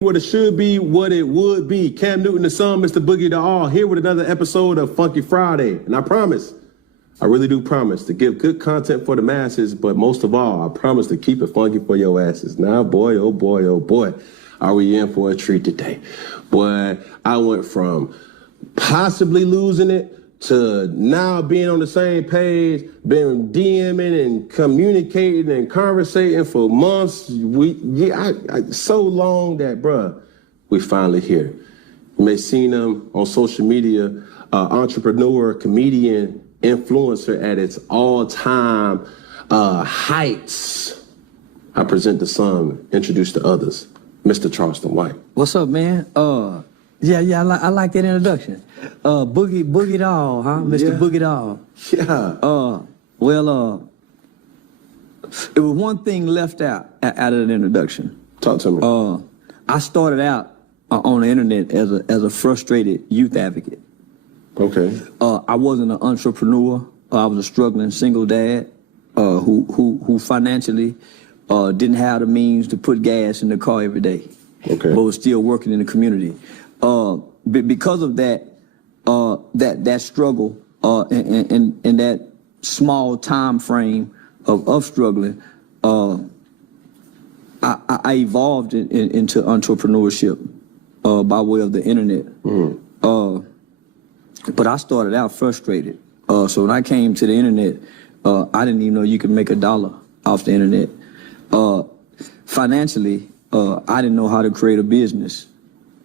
What it should be, what it would be. Cam Newton the Son, Mr. Boogie the All, here with another episode of Funky Friday. And I promise, I really do promise to give good content for the masses, but most of all, I promise to keep it funky for your asses. Now, boy, oh boy, oh boy, are we in for a treat today. Boy, I went from possibly losing it to now being on the same page, been DMing and communicating and conversating for months, so long that, bruh, we finally here. You may have seen him on social media, entrepreneur, comedian, influencer at its all-time heights. I present the son, introduce the others, Mr. Charleston White. What's up, man? Yeah, I like that introduction. Boogie Doll, huh? Mr. Yeah. Boogie Doll. Yeah. It was one thing left out of the introduction. Talk to me. I started out on the internet as a frustrated youth advocate. Okay. I wasn't an entrepreneur. I was a struggling single dad who financially didn't have the means to put gas in the car every day. Okay. But was still working in the community. Because of that struggle and that small time frame of struggling, I evolved into entrepreneurship by way of the internet. But I started out frustrated. So when I came to the internet, I didn't even know you could make $1 off the internet. Financially, I didn't know how to create a business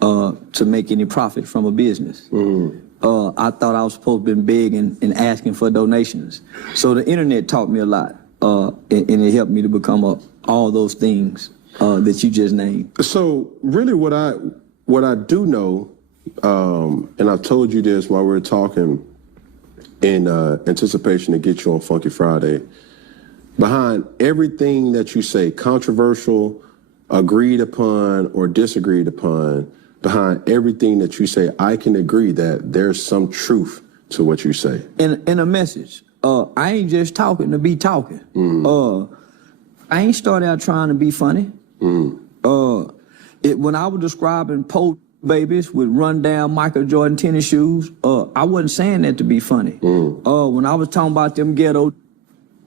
to make any profit from a business. I thought I was supposed to be begging and asking for donations. So the internet taught me a lot, and it helped me to become all those things that you just named. So really what I do know, and I've told you this while we were talking in anticipation to get you on Funky Friday, behind everything that you say, controversial, agreed upon, or disagreed upon, behind everything that you say, I can agree that there's some truth to what you say. In a message, I ain't just talking to be talking. I ain't started out trying to be funny. When I was describing poor babies with run-down Michael Jordan tennis shoes, I wasn't saying that to be funny. When I was talking about them ghetto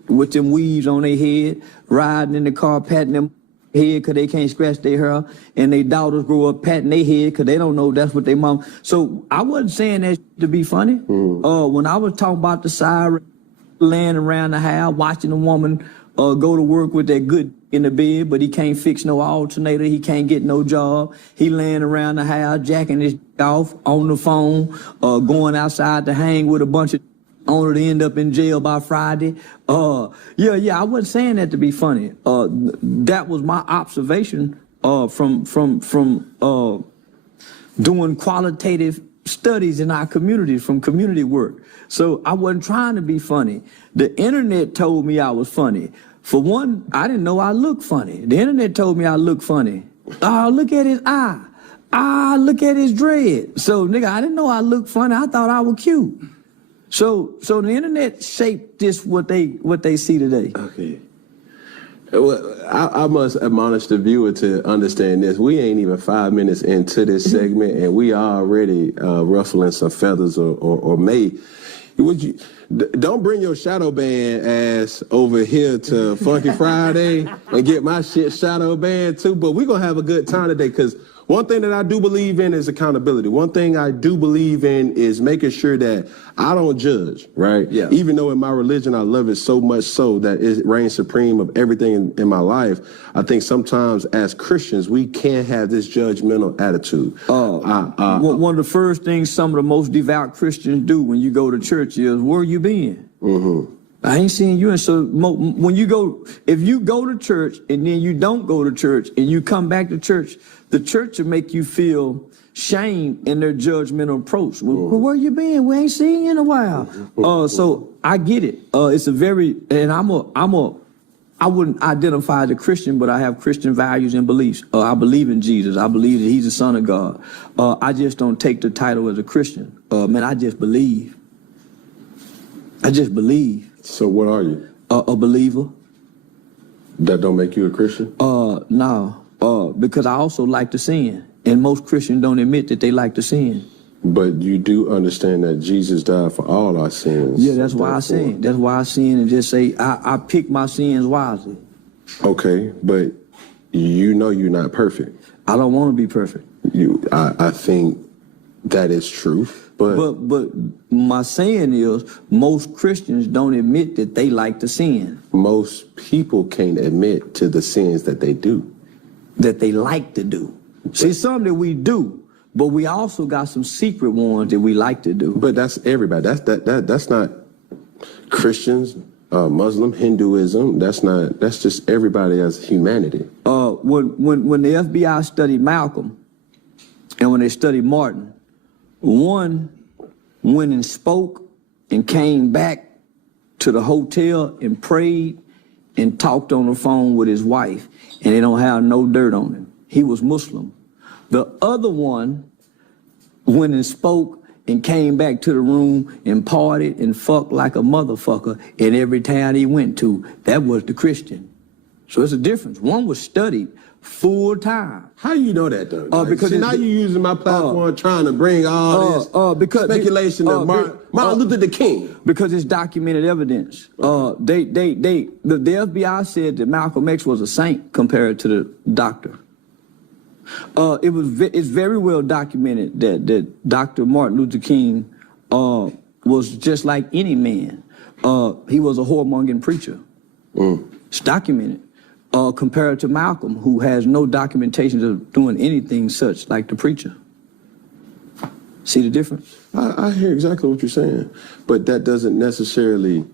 with them weaves on their head, riding in the car, patting them head because they can't scratch their hair, and their daughters grow up patting their head because they don't know that's what they mom. So I wasn't saying that to be funny. When I was talking about the siren laying around the house, watching a woman go to work with that good in the bed, but he can't fix no alternator, he can't get no job. He laying around the house, jacking his off on the phone, going outside to hang with a bunch of only to end up in jail by Friday. I wasn't saying that to be funny. That was my observation from doing qualitative studies in our communities, from community work. So I wasn't trying to be funny. The internet told me I was funny. For one, I didn't know I looked funny. The internet told me I looked funny. Look at his eye. Look at his dread. So nigga, I didn't know I looked funny. I thought I was cute. So the internet shaped this what they see today. Okay. Well, I must admonish the viewer to understand this. We ain't even 5 minutes into this segment, and we are already ruffling some feathers or may. Don't bring your shadow band ass over here to Funky Friday and get my shit shadow banned too. But we're going to have a good time today, because one thing that I do believe in is accountability. One thing I do believe in is making sure that I don't judge, right? Yeah. Even though in my religion I love it so much so that it reigns supreme of everything in my life, I think sometimes as Christians we can't have this judgmental attitude. One of the first things some of the most devout Christians do when you go to church is, where you been? I ain't seen you. And so when you go, if you go to church and then you don't go to church and you come back to church, the church will make you feel shame in their judgmental approach. Well, where you been? We ain't seen you in a while. So I get it. It's a very, and I wouldn't identify as a Christian, but I have Christian values and beliefs. I believe in Jesus. I believe that he's the Son of God. I just don't take the title as a Christian. Man, I just believe. I just believe. So what are you? A believer. That don't make you a Christian? No. because I also like to sin. And most Christians don't admit that they like to sin. But you do understand that Jesus died for all our sins. Yeah, that's why I sin. That's why I sin and just say, I pick my sins wisely. Okay, but you know you're not perfect. I don't want to be perfect. I think that is true. But my saying is, most Christians don't admit that they like to sin. most people can't admit to the sins that they do. That they like to do. See, some that we do, but we also got some secret ones that we like to do. But that's everybody. That's not Christians, Muslim, Hinduism. That's just everybody as humanity. When the FBI studied Malcolm and when they studied Martin, one went and spoke and came back to the hotel and prayed and talked on the phone with his wife, and they don't have no dirt on him. He was Muslim. The other one went and spoke and came back to the room and partied and fucked like a motherfucker in every town he went to. That was the Christian. So it's a difference. One was studied full time. How you know that though? Because see, now you using my platform trying to bring all this speculation of Martin Luther the King. Because it's documented evidence. The FBI said that Malcolm X was a saint compared to the doctor. It's very well documented that Dr. Martin Luther King was just like any man. He was a whoremongering preacher. It's documented. Compared to Malcolm, who has no documentation of doing anything such like the preacher. See the difference? I hear exactly what you're saying, but that doesn't necessarily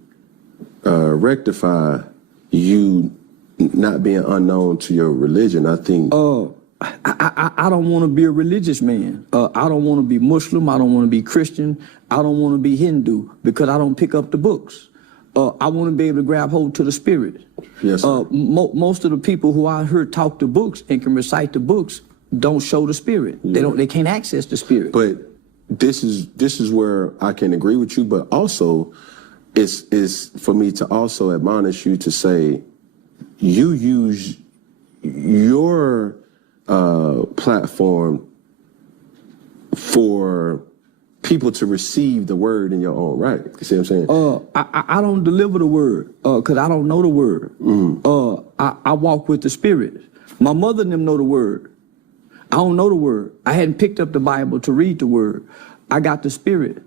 rectify you not being unknown to your religion. I think. I don't want to be a religious man. I don't want to be Muslim. I don't want to be Christian. I don't want to be Hindu because I don't pick up the books. I want to be able to grab hold to the spirit. Yes. Most of the people who I heard talk the books and can recite the books don't show the spirit. Yeah. They can't access the spirit. But this is where I can agree with you, but also it's for me to also admonish you to say you use your platform for people to receive the word in your own right. You see what I'm saying? I don't deliver the word because I don't know the word. I walk with the spirit. My mother and them know the word. I don't know the word. I hadn't picked up the Bible to read the word. I got the spirit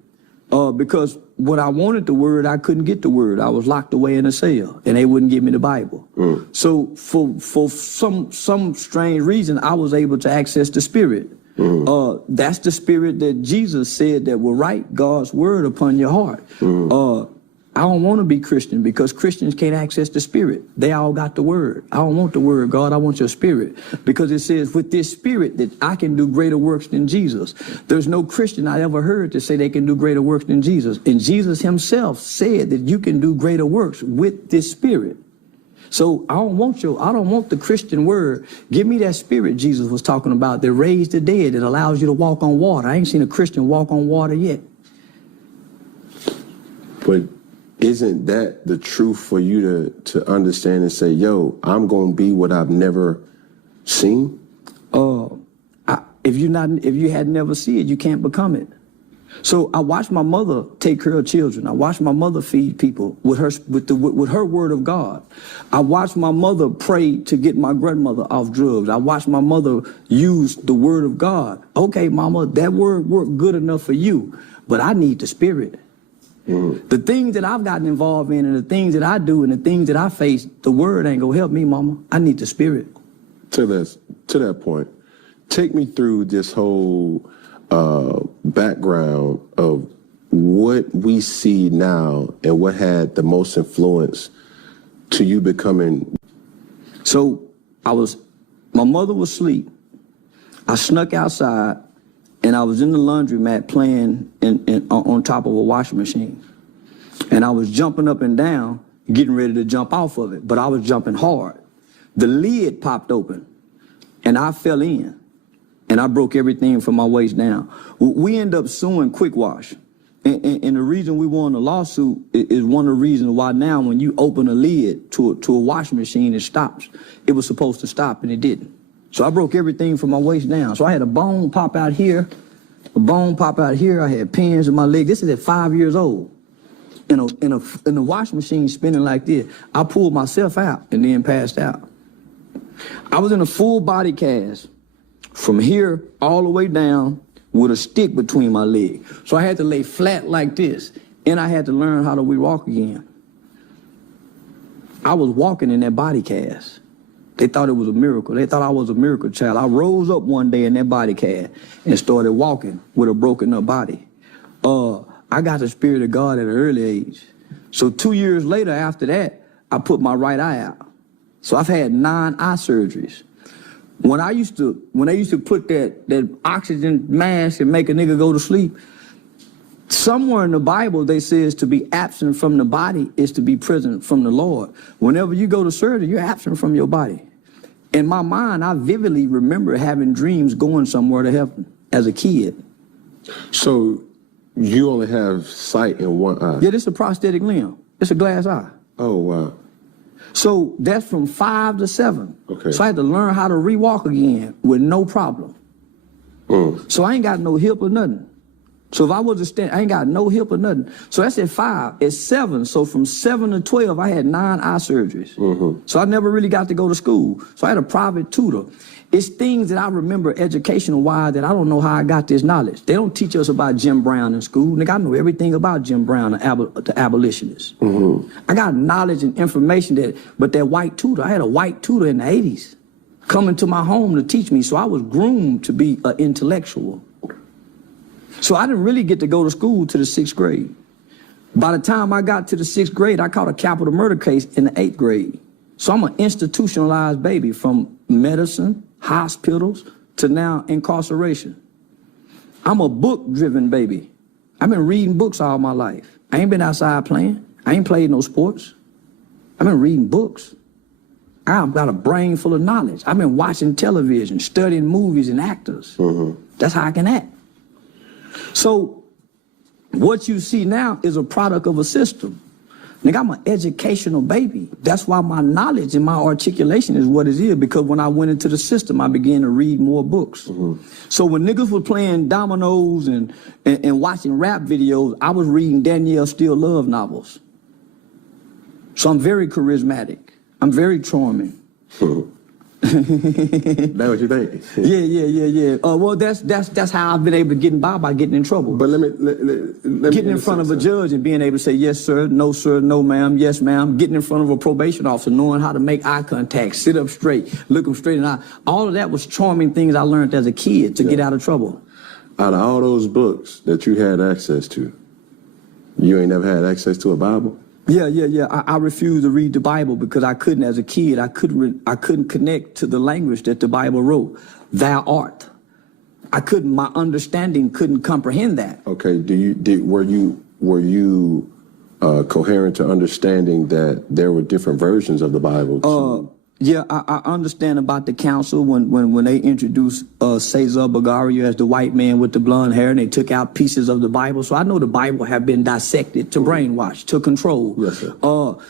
because when I wanted the word, I couldn't get the word. I was locked away in a cell and they wouldn't give me the Bible. So for some strange reason, I was able to access the spirit. That's the spirit that Jesus said that will write God's word upon your heart. I don't want to be Christian because Christians can't access the spirit. They all got the word. I don't want the word, God. I want your spirit. Because it says with this spirit that I can do greater works than Jesus. There's no Christian I ever heard to say they can do greater works than Jesus. And Jesus himself said that you can do greater works with this spirit. So I don't want the Christian word. Give me that spirit Jesus was talking about that raised the dead, that allows you to walk on water. I ain't seen a Christian walk on water yet. But isn't that the truth for you to understand and say, yo, I'm going to be what I've never seen? If you had never seen it, you can't become it. So I watched my mother take care of children. I watched my mother feed people with her word of God. I watched my mother pray to get my grandmother off drugs. I watched my mother use the word of God. Okay, mama, that word worked good enough for you, but I need the spirit. The things that I've gotten involved in and the things that I do and the things that I face, the word ain't gonna help me, mama. I need the spirit. To that point, take me through this whole background of what we see now and what had the most influence to you becoming. So my mother was asleep. I snuck outside and I was in the laundromat playing on top of a washing machine. And I was jumping up and down, getting ready to jump off of it, but I was jumping hard. The lid popped open and I fell in. And I broke everything from my waist down. We end up suing Quick Wash. And the reason we won the lawsuit is one of the reasons why now when you open a lid to a washing machine, it stops. It was supposed to stop and it didn't. So I broke everything from my waist down. So I had a bone pop out here, a bone pop out here. I had pins in my leg. This is at 5 years old. In a washing machine spinning like this. I pulled myself out and then passed out. I was in a full body cast from here all the way down with a stick between my legs. So I had to lay flat like this, and I had to learn how to walk again. I was walking in that body cast. They thought it was a miracle. They thought I was a miracle child. I rose up one day in that body cast and started walking with a broken up body. I got the Spirit of God at an early age. So 2 years later after that, I put my right eye out. So I've had 9 eye surgeries. When they used to put that oxygen mask and make a nigga go to sleep, somewhere in the Bible they says to be absent from the body is to be present from the Lord. Whenever you go to surgery, you're absent from your body. In my mind, I vividly remember having dreams going somewhere to heaven as a kid. So you only have sight in one eye? Yeah, this is a prosthetic limb. It's a glass eye. Oh, wow. So that's from 5 to 7. Okay. So I had to learn how to re-walk again with no problem. So I ain't got no hip or nothing. So if I was to stand, I ain't got no hip or nothing. So that's at 5. At 7, so from 7 to 12, I had 9 eye surgeries. So I never really got to go to school. So I had a private tutor. It's things that I remember educational-wise that I don't know how I got this knowledge. They don't teach us about Jim Brown in school. Nigga, I know everything about Jim Brown, the abolitionists. I got knowledge and information but that white tutor, I had a white tutor in the 80s coming to my home to teach me. So I was groomed to be an intellectual. So I didn't really get to go to school to the 6th grade. By the time I got to the 6th grade, I caught a capital murder case in the 8th grade. So I'm an institutionalized baby from medicine, hospitals, to now incarceration. I'm a book-driven baby. I've been reading books all my life. I ain't been outside playing. I ain't played no sports. I've been reading books. I've got a brain full of knowledge. I've been watching television, studying movies and actors. That's how I can act. So what you see now is a product of a system. Nigga, I'm an educational baby. That's why my knowledge and my articulation is what it is, because when I went into the system, I began to read more books. So when niggas were playing dominoes and watching rap videos, I was reading Danielle Steele Love novels. So I'm very charismatic. I'm very charming. That's what you think? Yeah. Well, that's how I've been able to get by getting in trouble. But let me getting in front of a judge and being able to say yes sir, no ma'am, yes ma'am. Getting in front of a probation officer, knowing how to make eye contact, sit up straight, look them straight in the eye. All of that was charming things I learned as a kid to get out of trouble. Out of all those books that you had access to, you ain't never had access to a Bible? Yeah. I refused to read the Bible because I couldn't, as a kid, I couldn't connect to the language that the Bible wrote. Thou art. My understanding couldn't comprehend that. Okay, were you coherent to understanding that there were different versions of the Bible? Yeah, I understand about the council when they introduced Cesar Bagaria as the white man with the blonde hair, and they took out pieces of the Bible. So I know the Bible have been dissected to brainwash, to control. Yes, sir.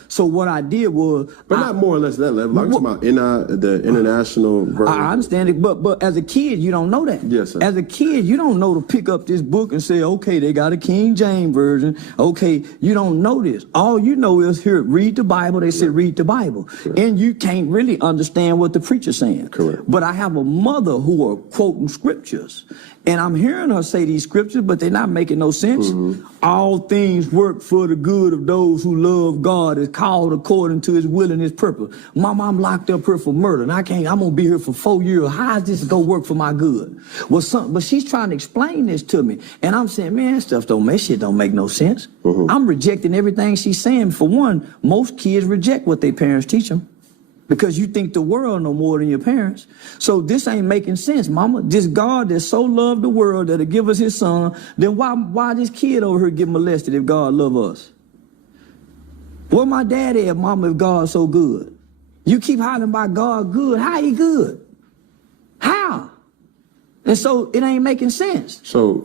So what I did was... But not more or less that level. I'm talking about the international version. I understand it, but as a kid, you don't know that. Yes, sir. As a kid, you don't know to pick up this book and say, okay, they got a King James version. Okay, you don't know this. All you know is, here, read the Bible. They said, read the Bible. Correct. And you can't really understand what the preacher's saying. Correct. But I have a mother who are quoting scriptures, and I'm hearing her say these scriptures, but they're not making no sense. All things work for the good of those who love God, is called according to his will and his purpose. Mama, I'm locked up here for murder, and I'm gonna be here for 4 years. How is this gonna work for my good? But she's trying to explain this to me, and I'm saying, man, shit don't make no sense. I'm rejecting everything she's saying. For one, most kids reject what their parents teach them, because you think the world know more than your parents. So this ain't making sense, mama. This God that so loved the world that'll give us his son, then why this kid over here get molested if God love us? Where my daddy at, mama, if God's so good? You keep hollering about God good. How he good? How? And so it ain't making sense. So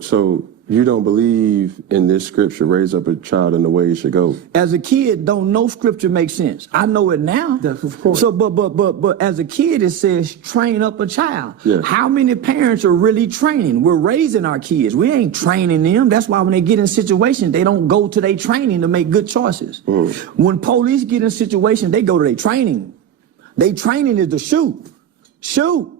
You don't believe in this scripture, raise up a child in the way he should go. As a kid, don't know scripture makes sense. I know it now. That's of course. So, but as a kid, it says train up a child. Yeah. How many parents are really training? We're raising our kids. We ain't training them. That's why when they get in situations, they don't go to their training to make good choices. When police get in situations, they go to their training. Their training is to shoot. Shoot.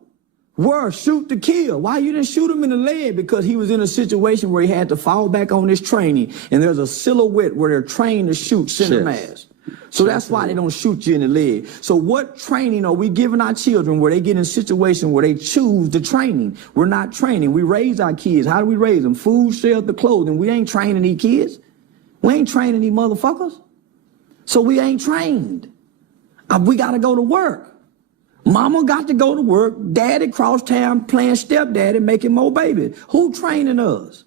Where? Shoot to kill. Why you didn't shoot him in the leg? Because he was in a situation where he had to fall back on his training, and there's a silhouette where they're trained to shoot center mass. So that's why they don't shoot you in the leg. So what training are we giving our children where they get in a situation where they choose the training? We're not training. We raise our kids. How do we raise them? Food, shelter, clothing. We ain't training these kids. We ain't training these motherfuckers. So we ain't trained. We got to go to work. Mama got to go to work. Daddy cross town playing stepdaddy, making more babies. Who training us?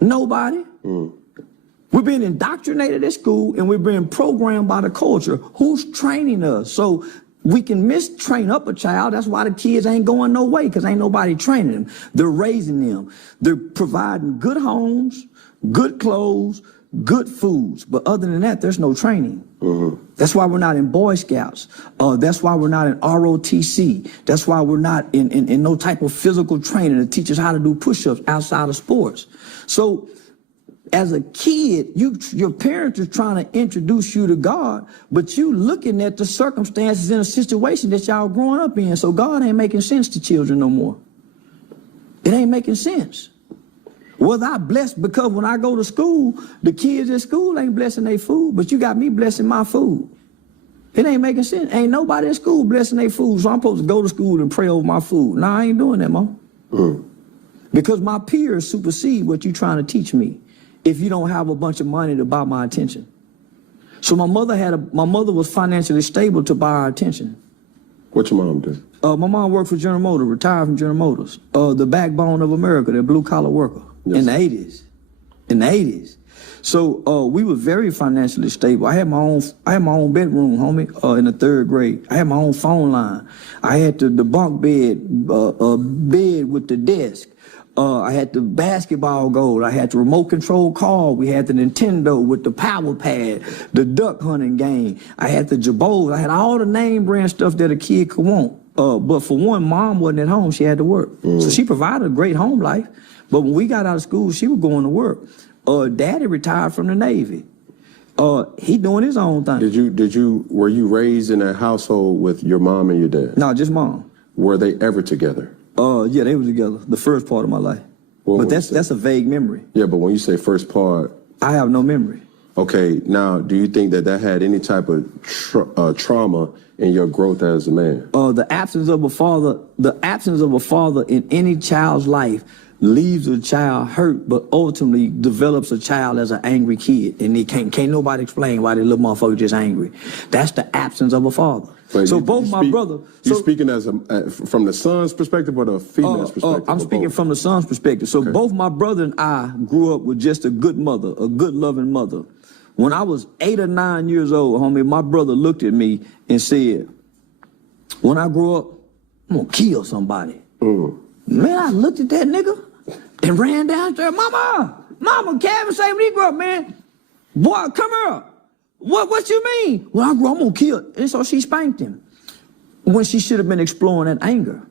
Nobody. We're being indoctrinated at school and we're being programmed by the culture. Who's training us? So we can mistrain up a child. That's why the kids ain't going no way, because ain't nobody training them. They're raising them. They're providing good homes, good clothes, good foods. But other than that, there's no training. That's why we're not in Boy Scouts. That's why we're not in ROTC. That's why we're not in no type of physical training to teach us how to do push-ups outside of sports. So as a kid, your parents are trying to introduce you to God, but you looking at the circumstances in a situation that y'all growing up in. So God ain't making sense to children no more. It ain't making sense. Was I blessed because when I go to school, the kids at school ain't blessing their food, but you got me blessing my food. It ain't making sense. Ain't nobody at school blessing their food, so I'm supposed to go to school and pray over my food. Nah, I ain't doing that, Mom. Because my peers supersede what you trying to teach me if you don't have a bunch of money to buy my attention. So my mother was financially stable to buy our attention. What your mom do? My mom worked for General Motors, retired from General Motors. The backbone of America, that blue-collar worker. Yes. In the 80s. So we were very financially stable. I had my own bedroom, homie, in the 3rd grade. I had my own phone line. I had the bunk bed, bed with the desk. I had the basketball goal. I had the remote control car. We had the Nintendo with the power pad, the duck hunting game. I had the Jabos. I had all the name brand stuff that a kid could want. But for one, Mom wasn't at home. She had to work. So she provided a great home life. But when we got out of school, she was going to work. Daddy retired from the Navy. He doing his own thing. Were you raised in a household with your mom and your dad? No, just Mom. Were they ever together? Yeah, they were together the first part of my life. Well, but that's a vague memory. Yeah, but when you say first part, I have no memory. Okay, now do you think that had any type of trauma in your growth as a man? The absence of a father in any child's life leaves a child hurt, but ultimately develops a child as an angry kid, and can't nobody explain why the little motherfucker just angry. That's the absence of a father. But so my brother. You speaking as from the son's perspective or the female's perspective? I'm speaking from the son's perspective. So both my brother and I grew up with just a good mother, a good loving mother. When I was 8 or 9 years old, homie, my brother looked at me and said, "When I grow up, I'm gonna kill somebody." Man, I looked at that nigga and ran downstairs. Mama, Kevin saved me, grow up, man. Boy, come here. What you mean? When I grow up, I'm gonna kill. And so she spanked him when she should have been exploring that anger.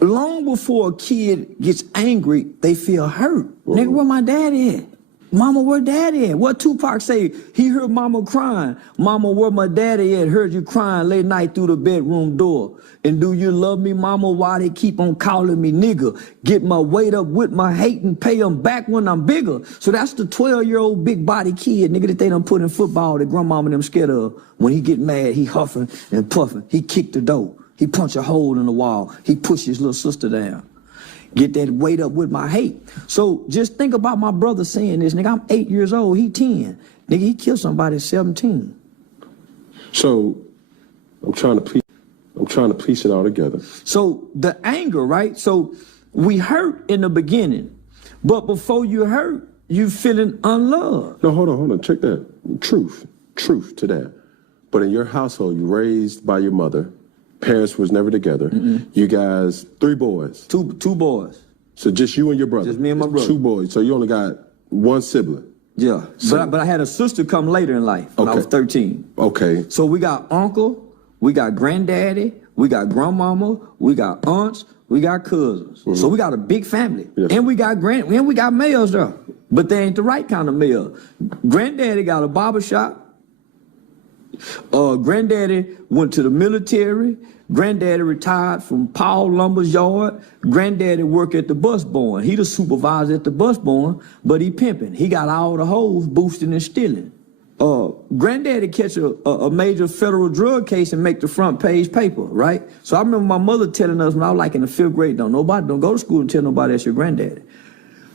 Long before a kid gets angry, they feel hurt. Nigga, where my daddy at? Mama, where daddy at? What Tupac say? He heard mama crying. Mama, where my daddy at? Heard you crying late night through the bedroom door. And do you love me, mama? Why they keep on calling me nigga? Get my weight up with my hate and pay them back when I'm bigger. So that's the 12-year-old big body kid, nigga, that they done put in football that grandmama and them scared of. When he get mad, he huffing and puffing. He kick the door. He punch a hole in the wall. He push his little sister down. Get that weight up with my hate. So just think about my brother saying this. Nigga, I'm 8 years old. He 10. Nigga, he killed somebody at 17. So I'm trying to piece it all together. So the anger, right? So we hurt in the beginning. But before you hurt, you feeling unloved. No, hold on. Check that. Truth to that. But in your household, you raised by your mother. Parents was never together. You guys, 3 boys. Two boys. So just you and your brother? Just me and my brother. 2 boys. So you only got 1 sibling? Yeah. But I had a sister come later in life when I was 13. Okay. So we got uncle, we got granddaddy, we got grandmama, we got aunts, we got cousins. So we got a big family. Yeah. And we got males there. But they ain't the right kind of male. Granddaddy got a barber shop. Granddaddy went to the military. Granddaddy retired from Paul Lumber's yard. Granddaddy worked at the bus barn. He the supervisor at the bus barn, but he pimping. He got all the hoes boosting and stealing. Granddaddy catch a major federal drug case and make the front page paper, right? So I remember my mother telling us when I was like in the 5th grade, don't go to school and tell nobody that's your granddaddy.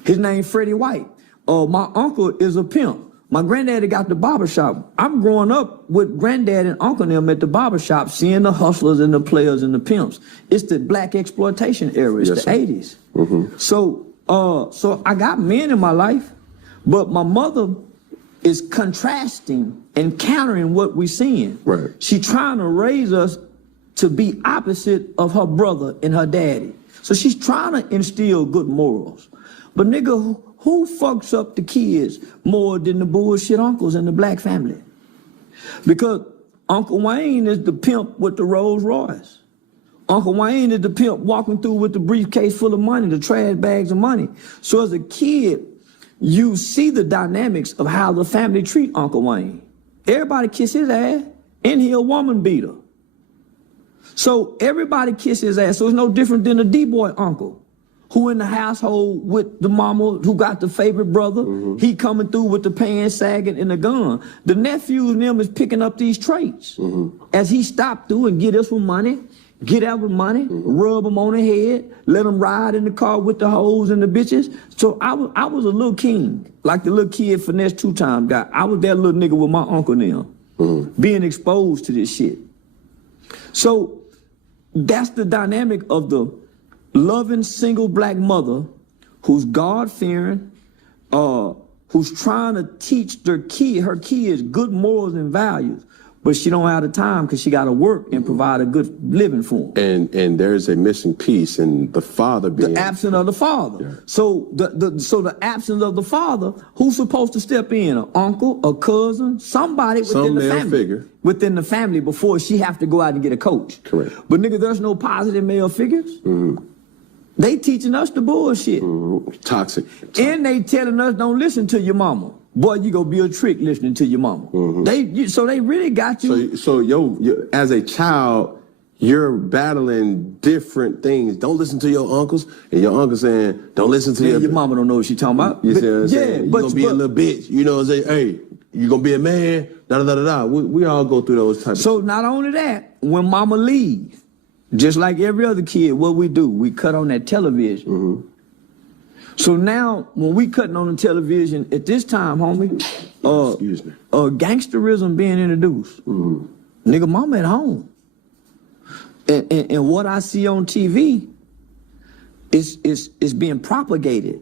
His name Freddie White. My uncle is a pimp. My granddaddy got the barber shop. I'm growing up with granddad and uncle them at the barber shop, seeing the hustlers and the players and the pimps. It's the black exploitation era. It's the 80s. So I got men in my life, but my mother is contrasting and countering what we're seeing. Right. She trying to raise us to be opposite of her brother and her daddy. So she's trying to instill good morals. But nigga, who fucks up the kids more than the bullshit uncles in the black family? Because Uncle Wayne is the pimp with the Rolls Royce. Uncle Wayne is the pimp walking through with the briefcase full of money, the trash bags of money. So as a kid, you see the dynamics of how the family treat Uncle Wayne. Everybody kiss his ass, and he a woman beater. So everybody kiss his ass. So it's no different than a D-boy uncle who in the household with the mama who got the favorite brother. He coming through with the pants sagging and the gun. The nephews and them is picking up these traits. As he stopped through and get us with money, get out with money, rub them on the head, let them ride in the car with the hoes and the bitches. So I was a little king, like the little kid Finesse 2-time guy. I was that little nigga with my uncle now, being exposed to this shit. So that's the dynamic of the loving single black mother who's God-fearing, who's trying to teach her kids good morals and values, but she don't have the time because she got to work and provide a good living for them. And there's a missing piece in the father being... The absence of the father. Yeah. So the absence of the father, who's supposed to step in? An uncle, a cousin, somebody within the family. Figure. Within the family before she have to go out and get a coach. Correct. But nigga, there's no positive male figures. They teaching us the bullshit. Toxic. And they telling us don't listen to your mama. Boy, you gonna be a trick listening to your mama. So they really got you. So yo, as a child, you're battling different things. Don't listen to your uncles, and your uncle saying, don't listen to your mama don't know what she talking about. You see what I'm saying? You're gonna be a little bitch. You know what I'm saying? Hey, you gonna be a man, da-da-da-da-da. We all go through those types of not only that, when mama leaves, just like every other kid, what we do, we cut on that television. So now, when we cutting on the television, at this time, homie, gangsterism being introduced. Nigga, mama at home. And what I see on TV is being propagated.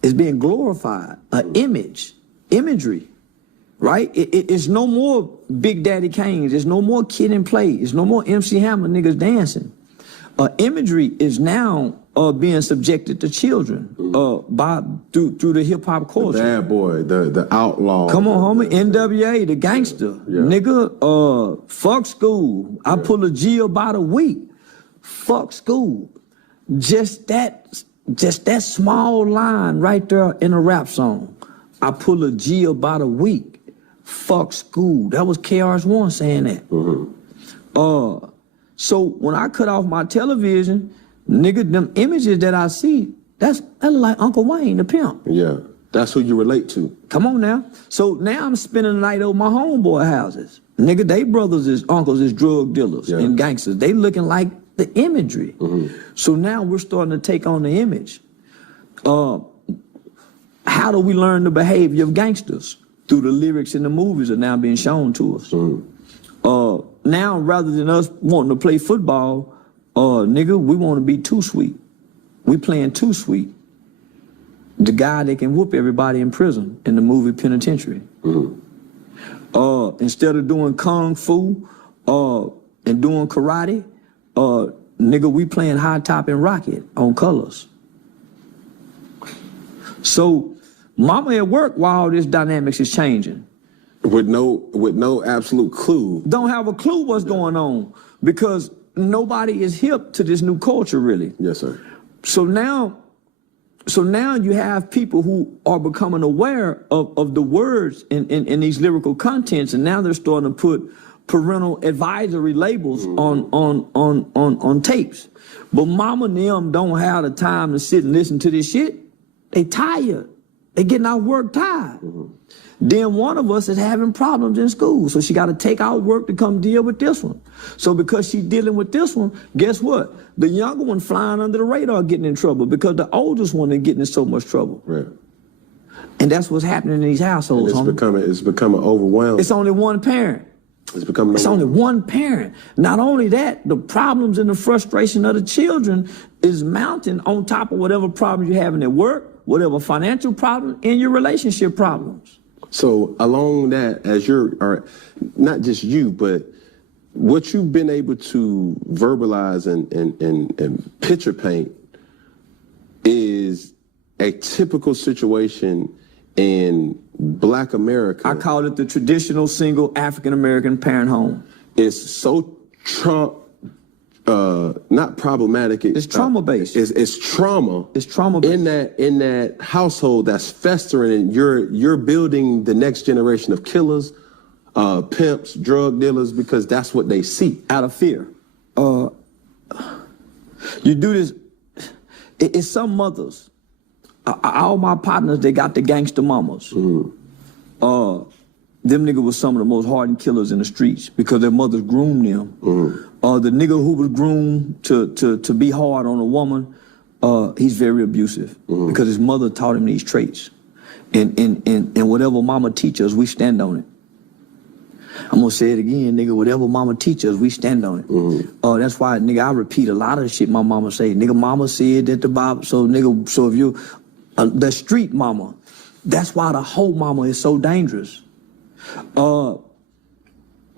It's being glorified. Imagery, right? It's no more Big Daddy Kane. There's no more Kid and Play. It's no more MC Hammer niggas dancing. Imagery is now being subjected to children through the hip hop culture. The bad boy, the outlaw. Come on, homie, NWA, the gangster, nigga. Fuck school. I pull a G about a week. Fuck school. Just that small line right there in a rap song. I pull a G about a week. Fuck school. That was KRS-One saying that. So when I cut off my television, nigga, them images that I see, that's like Uncle Wayne, the pimp. Yeah, that's who you relate to. Come on now. So now I'm spending the night over my homeboy houses. Nigga, they uncles is drug dealers and gangsters. They looking like the imagery. So now we're starting to take on the image. How do we learn the behavior of gangsters? Through the lyrics in the movies are now being shown to us. Now, rather than us wanting to play football, nigga, we want to be too sweet. We playing too sweet. The guy that can whoop everybody in prison in the movie Penitentiary. Instead of doing kung fu and doing karate, nigga, we playing high top and rocket on colors. So mama at work while all this dynamics is changing. With no absolute clue. Don't have a clue what's going on because nobody is hip to this new culture really. Yes, sir. So now you have people who are becoming aware of the words in these lyrical contents, and now they're starting to put parental advisory labels on tapes. But mama and them don't have the time to sit and listen to this shit. They tired. They getting out work tired. Then one of us is having problems in school, so she got to take out work to come deal with this one. So because she's dealing with this one, guess what? The younger one flying under the radar getting in trouble because the oldest one is getting in so much trouble. Right. And that's what's happening in these households. And it's becoming overwhelming. It's only one parent. It's only one parent. Not only that, the problems and the frustration of the children is mounting on top of whatever problems you're having at work, whatever financial problem, and your relationship problems. So along that, as or not just you, but what you've been able to verbalize and picture paint is a typical situation in Black America. I call it the traditional single African-American parent home. It's so not problematic. It's trauma-based. It's trauma. It's trauma-based. In that household that's festering, and you're building the next generation of killers, pimps, drug dealers, because that's what they see. Out of fear. You do this. It's some mothers. All my partners, they got the gangster mamas. Them niggas was some of the most hardened killers in the streets because their mothers groomed them. The nigga who was groomed to be hard on a woman, he's very abusive because his mother taught him these traits. And whatever mama teaches, we stand on it. I'm gonna say it again, nigga, whatever mama teaches, we stand on it. That's why, nigga, I repeat a lot of the shit my mama say. Nigga, mama said that the Bible, so nigga, so if you, the street mama, that's why the whole mama is so dangerous.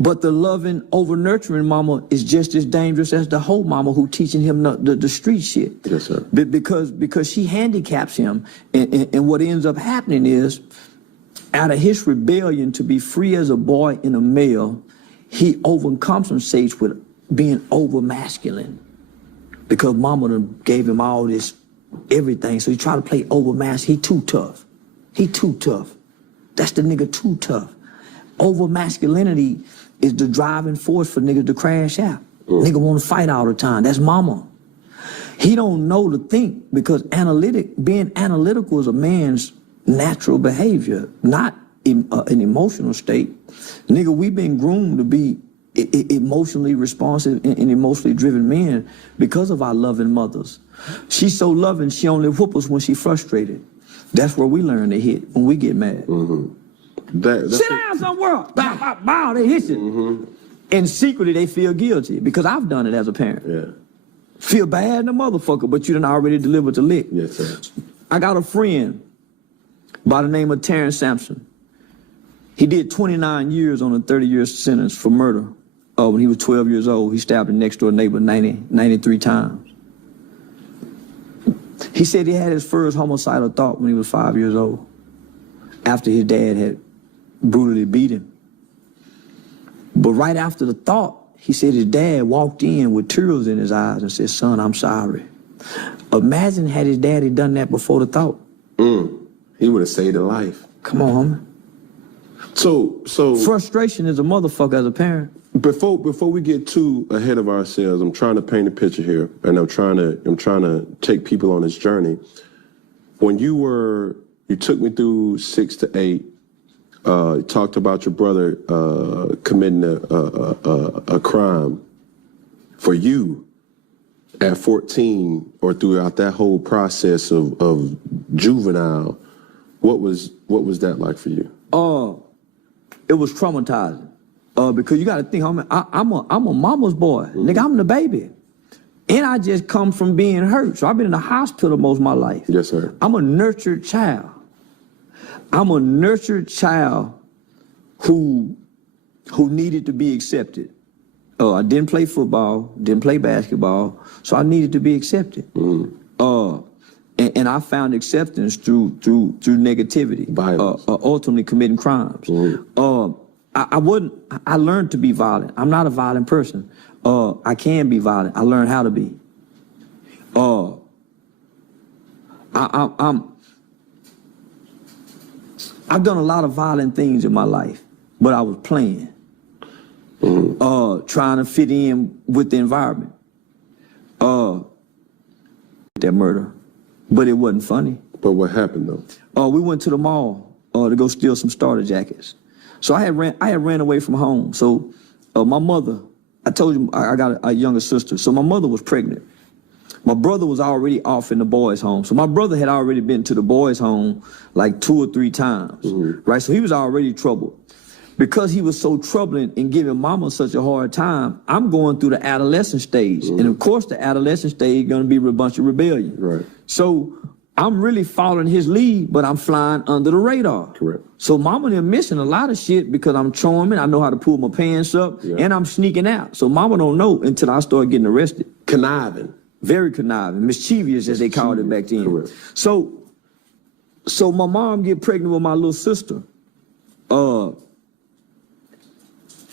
But the loving, over nurturing mama is just as dangerous as the whole mama who teaching him the street shit. Yes, sir. Because she handicaps him, and what ends up happening is, out of his rebellion to be free as a boy and a male, he overcompensates with being over masculine. Because mama done gave him all this everything, so he try to play over masculine. He too tough. He too tough. That's the nigga too tough. Over masculinity is the driving force for niggas to crash out. Nigga want to fight all the time. That's mama. He don't know to think because being analytical is a man's natural behavior, not an emotional state. Nigga, we been groomed to be emotionally responsive and emotionally driven men because of our loving mothers. She's so loving, she only whoop us when she frustrated. That's where we learn to hit, when we get mad. Sit down somewhere. Bow, bow, bow, they hit you. And secretly, they feel guilty because I've done it as a parent. Yeah. Feel bad in the motherfucker, but you done already delivered the lick. Yes, sir. I got a friend by the name of Terrence Sampson. He did 29 years on a 30-year sentence for murder. When he was 12 years old, he stabbed a next-door neighbor 93 times. He said he had his first homicidal thought when he was 5 years old, after his dad had brutally beat him. But right after the thought, he said his dad walked in with tears in his eyes and said, "Son, I'm sorry." Imagine had his daddy done that before the thought. He would have saved a life. Come on, homie. So frustration is a motherfucker as a parent. Before we get too ahead of ourselves, I'm trying to paint a picture here, and I'm trying to take people on this journey. When you took me through 6 to 8. Talked about your brother committing a crime. For you, at 14, or throughout that whole process of juvenile, what was that like for you? It was traumatizing. Because you got to think, I'm a mama's boy. Nigga, I'm the baby. And I just come from being hurt. So I've been in the hospital most of my life. Yes, sir. I'm a nurtured child. I'm a nurtured child who needed to be accepted. I didn't play football, didn't play basketball, so I needed to be accepted. And and I found acceptance through negativity, ultimately committing crimes. I learned to be violent. I'm not a violent person. I can be violent. I learned how to be. I've done a lot of violent things in my life, but I was playing, trying to fit in with the environment. That murder, but it wasn't funny. But what happened though? We went to the mall to go steal some starter jackets. So I had ran away from home. So my mother, I told you I got a younger sister. So my mother was pregnant. My brother was already off in the boys' home. So my brother had already been to the boys' home like 2 or 3 times, right? So he was already troubled. Because he was so troubling and giving mama such a hard time, I'm going through the adolescent stage. And of course, the adolescent stage is gonna be a bunch of rebellion. Right. So I'm really following his lead, but I'm flying under the radar. Correct. So mama done missing a lot of shit because I'm charming, I know how to pull my pants up, and I'm sneaking out. So mama don't know until I start getting arrested. Conniving. Very conniving, mischievous as they called it back then. Correct. So my mom get pregnant with my little sister.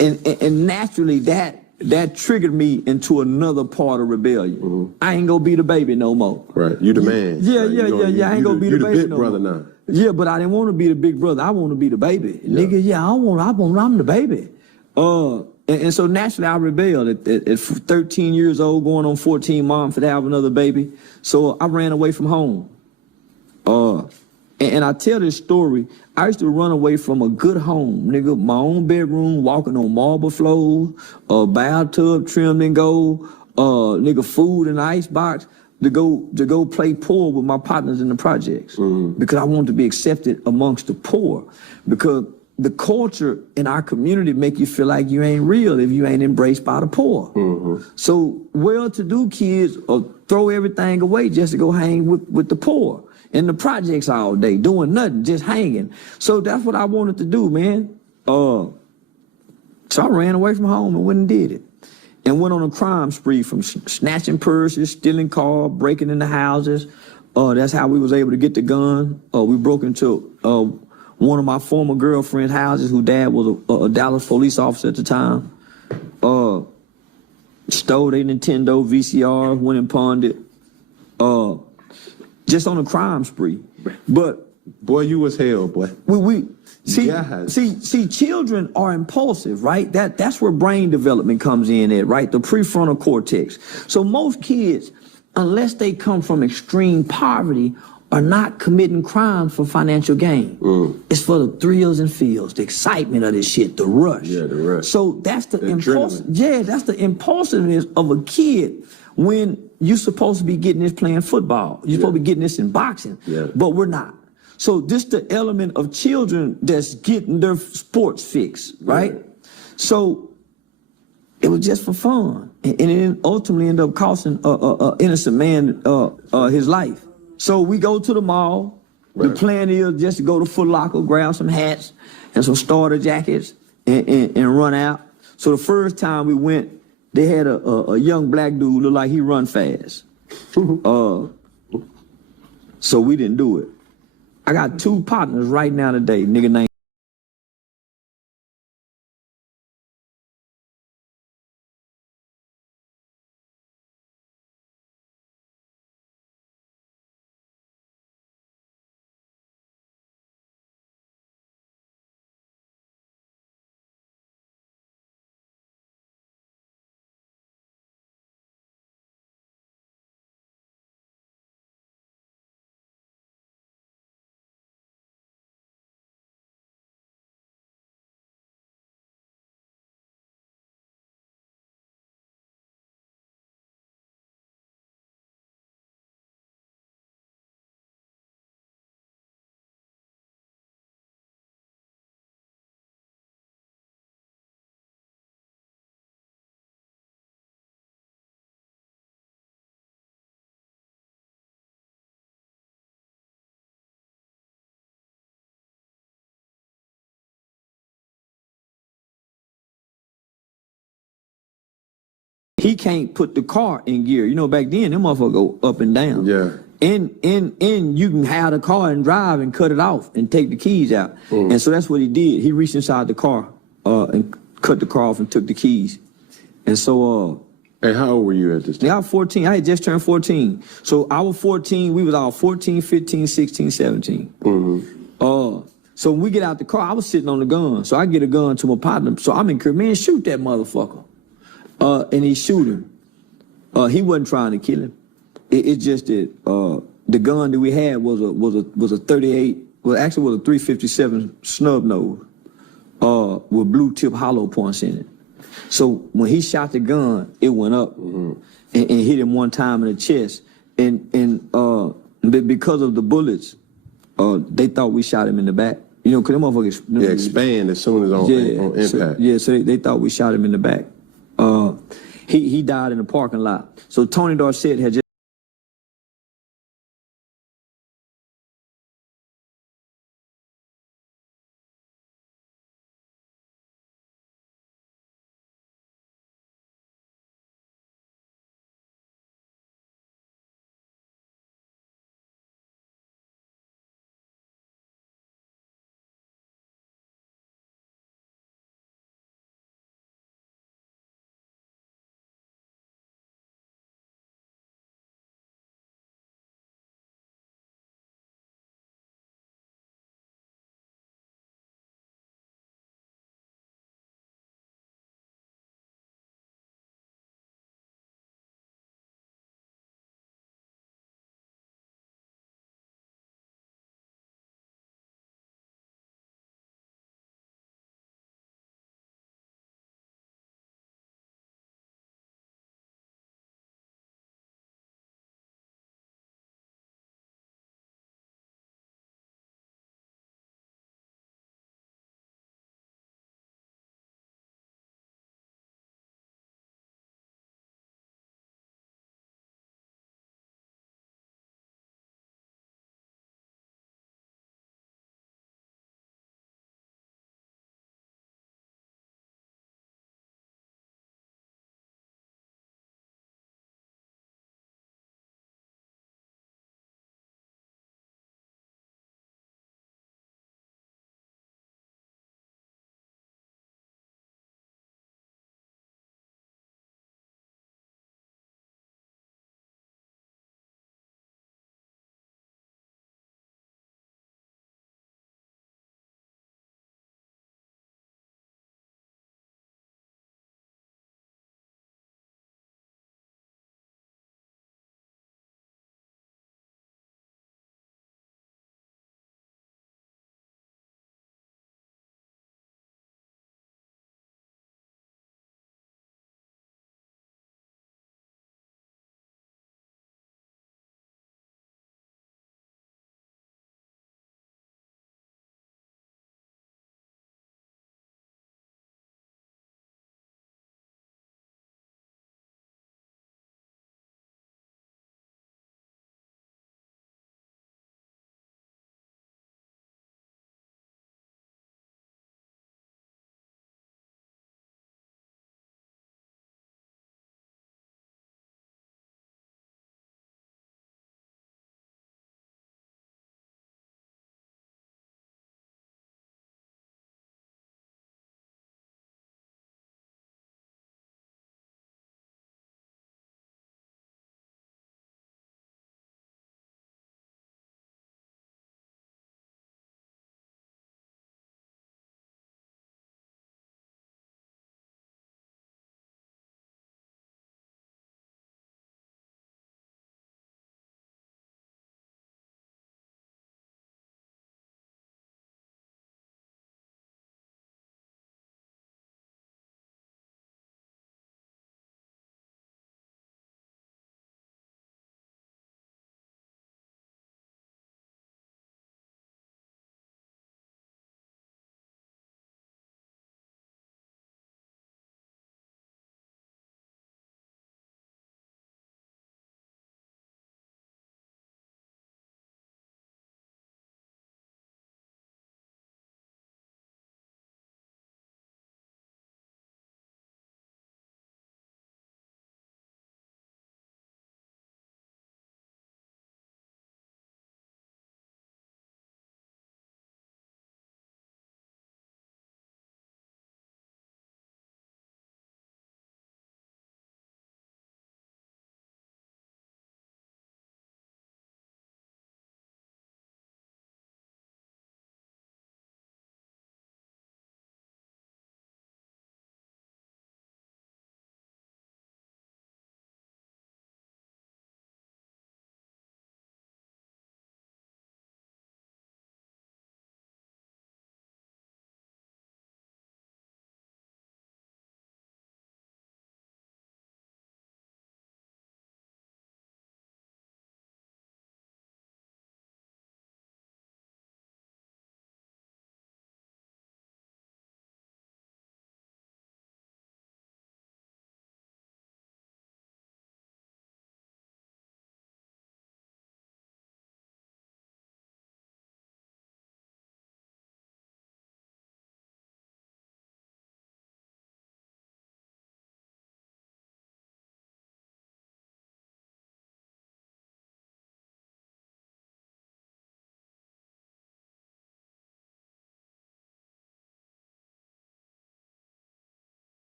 And naturally that triggered me into another part of rebellion. I ain't gonna be the baby no more. Right, you the man. Yeah, right? I ain't gonna be the baby big no brother more. now. Yeah, but I didn't want to be the big brother. I want to be the baby. Yeah. Nigga, I'm the baby. And so naturally I rebelled at 13 years old, going on 14, mom for to have another baby. So I ran away from home. And I tell this story, I used to run away from a good home, nigga, my own bedroom, walking on marble floors, bathtub trimmed in gold, nigga, food in the icebox, to go play poor with my partners in the projects. Because I wanted to be accepted amongst the poor. Because the culture in our community make you feel like you ain't real if you ain't embraced by the poor. So well-to-do kids throw everything away just to go hang with the poor. In the projects all day, doing nothing, just hanging. So that's what I wanted to do, man. So I ran away from home and went and did it. And went on a crime spree from snatching purses, stealing cars, breaking into houses. That's how we was able to get the gun. We broke into one of my former girlfriend's houses, whose dad was a Dallas police officer at the time. Stole their Nintendo VCR, went and pawned it. Just on a crime spree. But boy, you was hell, boy. We see, children are impulsive, right? That's where brain development comes in at, right? The prefrontal cortex. So most kids, unless they come from extreme poverty, are not committing crimes for financial gain. It's for the thrills and feels, the excitement of this shit, the rush. Yeah, the rush. So that's the impulse. Yeah, that's the impulsiveness of a kid when you're supposed to be getting this playing football. You're supposed to be getting this in boxing, but we're not. So this the element of children that's getting their sports fix, right? So it was just for fun. And it ultimately ended up costing an innocent man his life. So we go to the mall. The plan is just to go to Foot Locker, grab some hats and some starter jackets and run out. So the first time we went, they had a young black dude look like he run fast. So we didn't do it. I got 2 partners right now today, nigga named he can't put the car in gear. You know, back then, them motherfuckers go up and down. Yeah. and you can have the car and drive and cut it off and take the keys out. And so that's what he did. He reached inside the car and cut the car off and took the keys. And so And how old were you at this time? I was 14. I had just turned 14. So I was 14. We was all 14, 15, 16, 17. So when we get out the car, I was sitting on the gun. So I get a gun to my partner. So I'm encouraged, man, shoot that motherfucker. And he shoot him. He wasn't trying to kill him. It's just that the gun that we had was a 38. Well, actually, was a 357 snub nose with blue tip hollow points in it. So when he shot the gun, it went up and hit him one time in the chest. And because of the bullets, they thought we shot him in the back. You know, because them motherfuckers Expand as soon as on impact. So they thought we shot him in the back. He died in the parking lot. So Tony Dorsett had just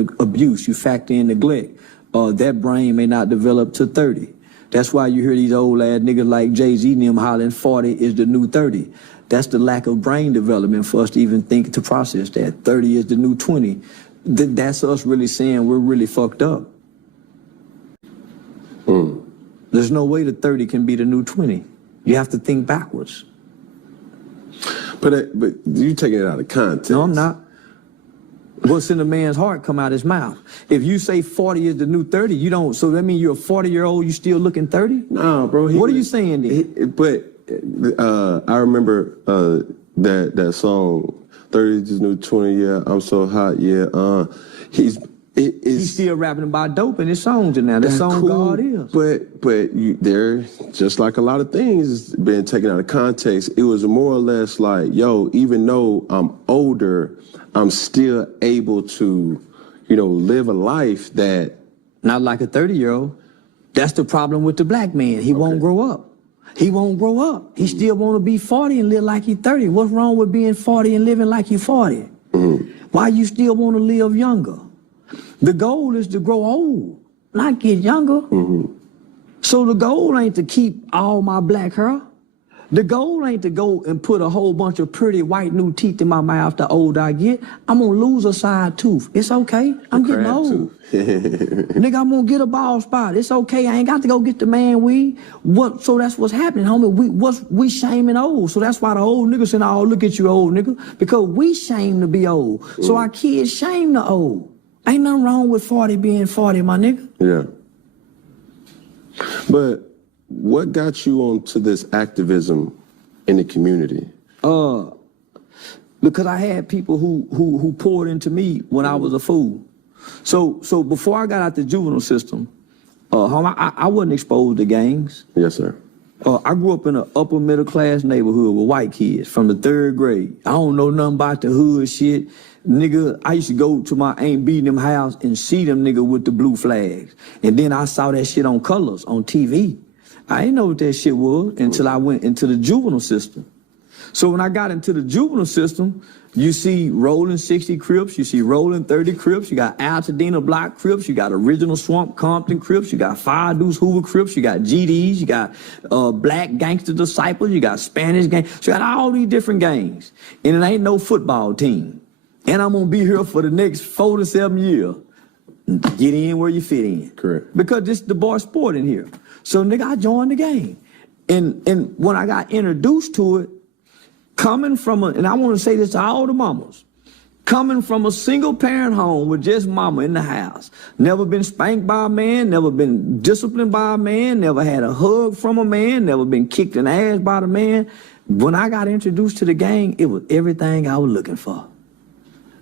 in abuse, you factor in neglect, that brain may not develop to 30. That's why you hear these old ass niggas like Jay-Z and them hollering 40 is the new 30. That's the lack of brain development for us to even think to process that. 30 is the new 20. That's us really saying we're really fucked up. There's no way that 30 can be the new 20. You have to think backwards. But you taking it out of context. No, I'm not. What's in a man's heart come out his mouth. If you say 40 is the new 30, you don't. So that means you're a 40-year-old, you still looking 30? No, bro. What are you saying then? I remember that song, 30 is the new 20. Yeah, I'm so hot. Yeah, he's still rapping about dope in his songs and now. That song cool, God is. But they're just like a lot of things been taken out of context. It was more or less like, yo, even though I'm older, I'm still able to, live a life that. Not like a 30-year-old. That's the problem with the black man. He won't grow up. He won't grow up. He still want to be 40 and live like he's 30. What's wrong with being 40 and living like you're 40? Why you still want to live younger? The goal is to grow old, not get younger. So the goal ain't to keep all my black hair. The goal ain't to go and put a whole bunch of pretty white new teeth in my mouth the older I get. I'm going to lose a side tooth. It's okay. I'm getting old. Nigga, I'm going to get a bald spot. It's okay. I ain't got to go get the man weed. So that's what's happening, homie. We shaming old. So that's why the old niggas saying, oh, look at you, old nigga. Because we shame to be old. So our kids shame the old. Ain't nothing wrong with 40 being 40, my nigga. Yeah. But what got you onto this activism in the community? Because I had people who poured into me when I was a fool. So before I got out the juvenile system, I wasn't exposed to gangs. Yes, sir. I grew up in an upper middle class neighborhood with white kids from the 3rd grade. I don't know nothing about the hood shit. Nigga, I used to go to my Aunt B them house and see them nigga with the blue flags. And then I saw that shit on Colors, on TV. I didn't know what that shit was until I went into the juvenile system. So when I got into the juvenile system, you see rolling 60 Crips, you see rolling 30 Crips, you got Altadena Block Crips, you got original Swamp Compton Crips, you got Fire Deuce Hoover Crips, you got GDs, you got Black Gangster Disciples, you got Spanish Gang, so you got all these different gangs. And it ain't no football team. And I'm gonna be here for the next 4 to 7 years. Get in where you fit in. Correct. Because this is the bar sport in here. So nigga, I joined the game. And when I got introduced to it, coming from and I want to say this to all the mamas, coming from a single parent home with just mama in the house, never been spanked by a man, never been disciplined by a man, never had a hug from a man, never been kicked in the ass by the man. When I got introduced to the gang, it was everything I was looking for.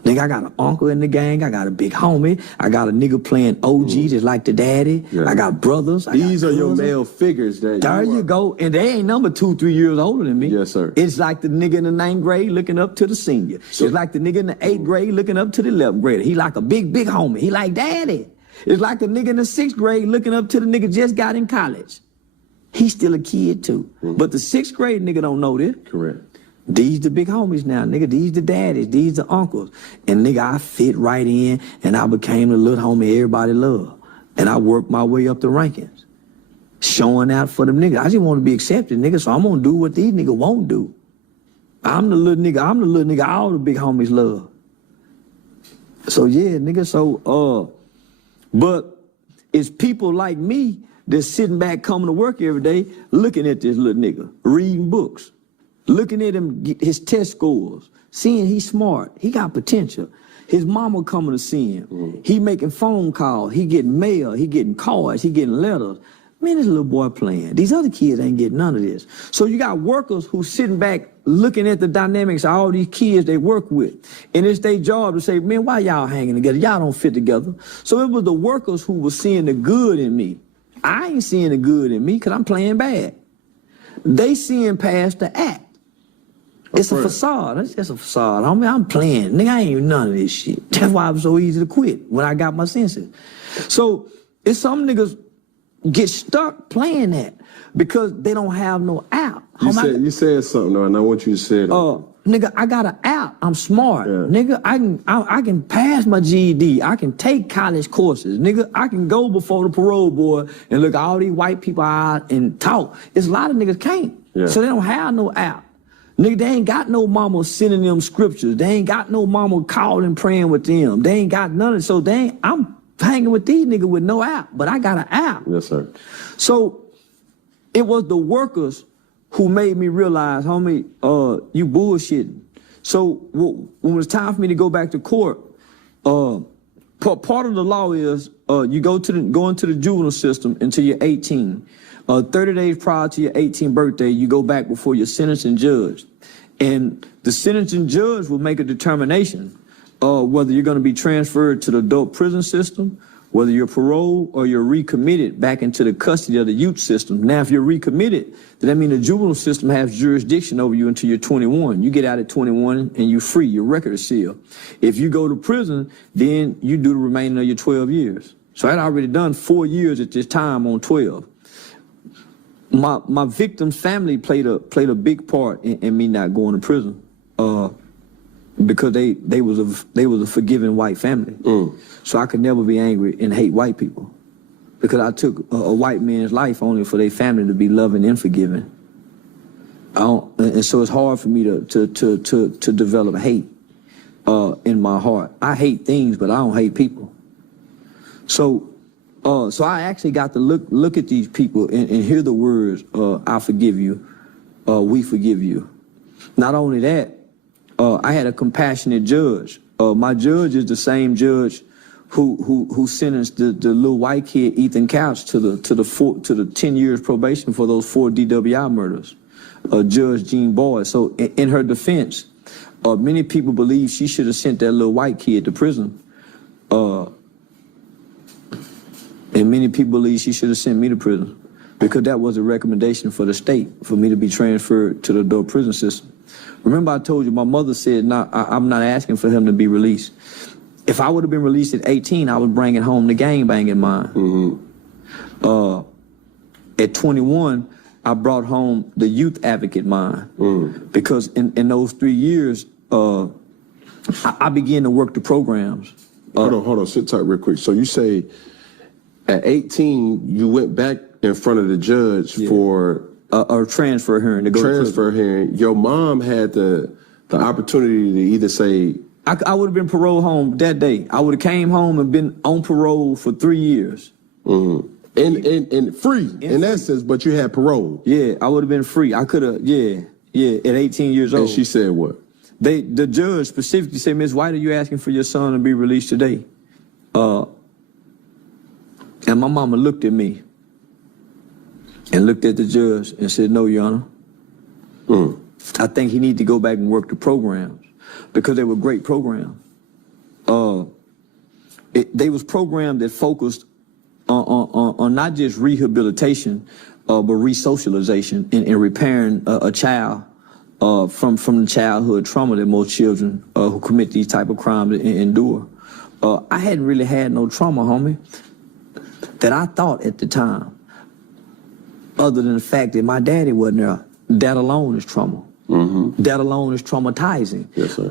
Nigga, I got an uncle in the gang. I got a big homie. I got a nigga playing OG just like the daddy. Yeah. I got brothers. These are your male figures. There you go. And they ain't number 2, 3 years older than me. Yes, sir. It's like the nigga in the 9th grade looking up to the senior. So, it's like the nigga in the 8th grade looking up to the 11th grader. He like a big homie. He like daddy. It's like a nigga in the 6th grade looking up to the nigga just got in college. He's still a kid too. But the 6th grade nigga don't know this. Correct. These the big homies now, nigga. These the daddies. These the uncles. And nigga, I fit right in, and I became the little homie everybody loved. And I worked my way up the rankings, showing out for them niggas. I just want to be accepted, nigga, so I'm going to do what these niggas won't do. I'm the little nigga all the big homies love. So, yeah, nigga, but it's people like me that's sitting back coming to work every day looking at this little nigga, reading books. Looking at him, his test scores, seeing he's smart, he got potential. His mama coming to see him. He making phone calls, he getting mail, he getting cards, he getting letters. Man, this little boy playing. These other kids ain't getting none of this. So you got workers who sitting back looking at the dynamics of all these kids they work with. And it's their job to say, man, why y'all hanging together? Y'all don't fit together. So it was the workers who were seeing the good in me. I ain't seeing the good in me because I'm playing bad. They seeing past the act. It's a facade. That's just a facade. I'm playing. Nigga, I ain't even none of this shit. That's why it was so easy to quit when I got my senses. So it's some niggas get stuck playing that because they don't have no out. You said something though, and I want you to say it. nigga, I got an app. I'm smart. Yeah. Nigga, I can pass my GED. I can take college courses. Nigga, I can go before the parole board and look all these white people out and talk. It's a lot of niggas can't. Yeah. So they don't have no app. Nigga, they ain't got no mama sending them scriptures. They ain't got no mama calling, praying with them. They ain't got none of it. So I'm hanging with these niggas with no app, but I got an app. Yes, sir. So it was the workers who made me realize, homie, you bullshitting. So when it was time for me to go back to court, part of the law is you go into the juvenile system until you're 18. 30 days prior to your 18th birthday, you go back before your sentencing judge. And the sentencing judge will make a determination whether you're going to be transferred to the adult prison system, whether you're paroled or you're recommitted back into the custody of the youth system. Now, if you're recommitted, then that means the juvenile system has jurisdiction over you until you're 21. You get out at 21 and you're free. Your record is sealed. If you go to prison, then you do the remaining of your 12 years. So I'd already done 4 years at this time on 12. My victim's family played a big part in me not going to prison. Because they was a forgiving white family. So I could never be angry and hate white people. Because I took a white man's life only for their family to be loving and forgiving. And so it's hard for me to develop hate in my heart. I hate things, but I don't hate people. So I actually got to look at these people and hear the words, I forgive you, we forgive you. Not only that, I had a compassionate judge. My judge is the same judge who sentenced the little white kid Ethan Couch to the 10 years probation for those 4 DWI murders. Judge Jean Boyd. So in her defense, many people believe she should have sent that little white kid to prison. And many people believe she should have sent me to prison because that was a recommendation for the state for me to be transferred to the adult prison system. Remember I told you my mother said, "No, I'm not asking for him to be released." If I would have been released at 18, I was bringing home the gangbanging mind. At 21, I brought home the youth advocate mind because in those 3 years, I began to work the programs. Hold on, sit tight real quick. So you say at 18, you went back in front of the judge for a transfer hearing to go transfer hearing. Your mom had the opportunity to either say, I would have been paroled home that day. I would have came home and been on parole for 3 years. And free in essence, but you had parole. Yeah, I would have been free. I could have, at 18 years old. And she said what? The judge specifically said, "Ms. White, are you asking for your son to be released today?" And my mama looked at me and looked at the judge and said, "No, Your Honor. I think he need to go back and work the programs because they were great programs. They was programs that focused on not just rehabilitation, but resocialization and repairing a child from the childhood trauma that most children who commit these type of crimes endure. I hadn't really had no trauma, homie, that I thought at the time, other than the fact that my daddy wasn't there. That alone is trauma. That alone is traumatizing. Yes, sir.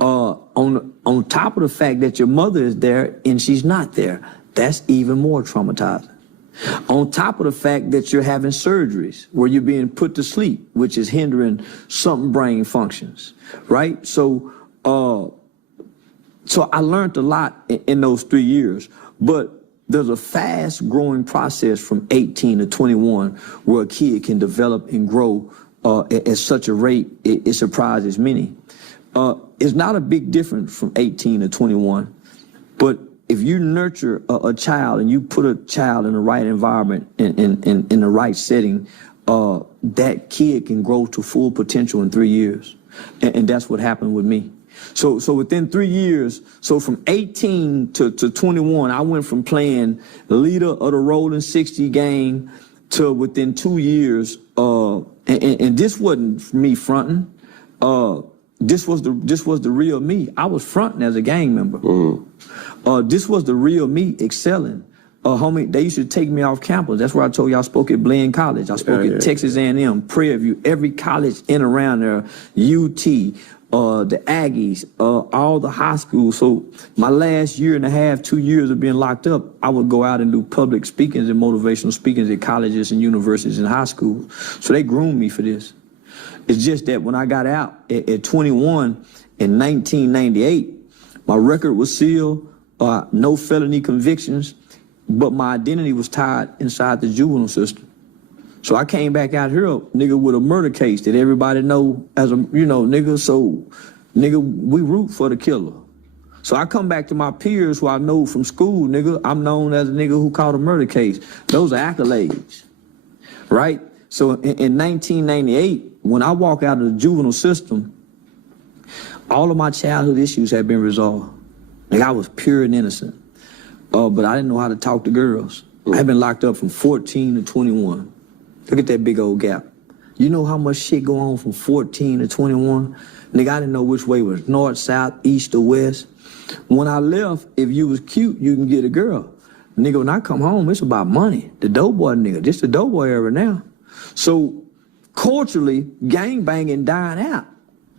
On top of the fact that your mother is there and she's not there, that's even more traumatizing. On top of the fact that you're having surgeries where you're being put to sleep, which is hindering some brain functions, right? So I learned a lot in those 3 years, but there's a fast growing process from 18 to 21 where a kid can develop and grow at such a rate, it surprises many. It's not a big difference from 18 to 21, but if you nurture a child and you put a child in the right environment, in the right setting, that kid can grow to full potential in 3 years. And that's what happened with me. So within 3 years, so from 18 to 21, I went from playing leader of the Rolling 60 gang to within 2 years, and this wasn't me fronting. This was the real me. I was fronting as a gang member. This was the real me excelling. Homie, they used to take me off campus. That's where I told you I spoke at Blaine College. I spoke at Texas A&M, Prairie View, every college in around there, UT, the Aggies, all the high schools. So my last year and a half, 2 years of being locked up, I would go out and do public speakings and motivational speakings at colleges and universities and high schools. So they groomed me for this. It's just that when I got out at 21 in 1998, my record was sealed, no felony convictions, but my identity was tied inside the juvenile system. So I came back out here, nigga, with a murder case that everybody know as a, nigga, so, nigga, we root for the killer. So I come back to my peers who I know from school, nigga, I'm known as a nigga who caught a murder case. Those are accolades, right? So in 1998, when I walk out of the juvenile system, all of my childhood issues had been resolved. Like I was pure and innocent, but I didn't know how to talk to girls. I had been locked up from 14 to 21. Look at that big old gap. You know how much shit go on from 14 to 21? Nigga, I didn't know which way was north, south, east, or west. When I left, if you was cute, you can get a girl. Nigga, when I come home, it's about money. The dope boy nigga, this the dope boy era now. So culturally, gangbanging dying out.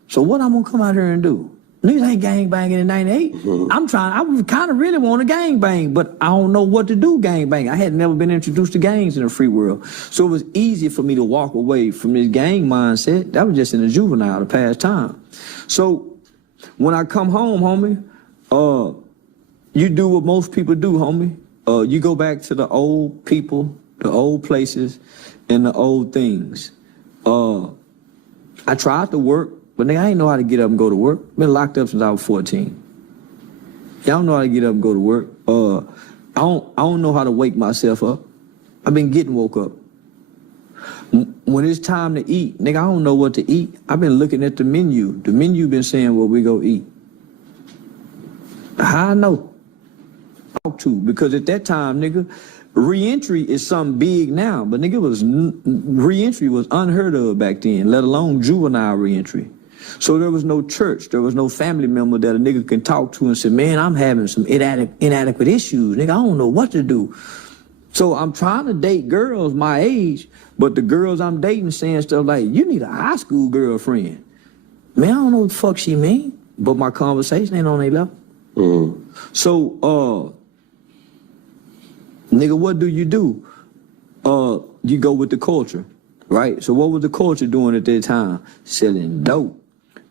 So what I'm gonna come out here and do? Niggas ain't gangbanging in 98. I kind of really want to gangbang, but I don't know what to do gangbang. I had never been introduced to gangs in the free world. So it was easy for me to walk away from this gang mindset. That was just in the juvenile, the past time. So when I come home, homie, you do what most people do, homie. You go back to the old people, the old places, and the old things. I tried to work, but nigga, I ain't know how to get up and go to work. Been locked up since I was 14. Y'all don't know how to get up and go to work. I don't know how to wake myself up. I've been getting woke up. When it's time to eat, nigga, I don't know what to eat. I've been looking at the menu. The menu been saying what we go eat. How I know? Talk to, because at that time, nigga, re-entry is something big now, but nigga, re-entry was unheard of back then, let alone juvenile re-entry. So there was no church, there was no family member that a nigga can talk to and say, man, I'm having some inadequate issues. Nigga, I don't know what to do. So I'm trying to date girls my age, but the girls I'm dating saying stuff like, you need a high school girlfriend. Man, I don't know what the fuck she mean, but my conversation ain't on their level. So, nigga, what do? You go with the culture, right? So what was the culture doing at that time? Selling dope.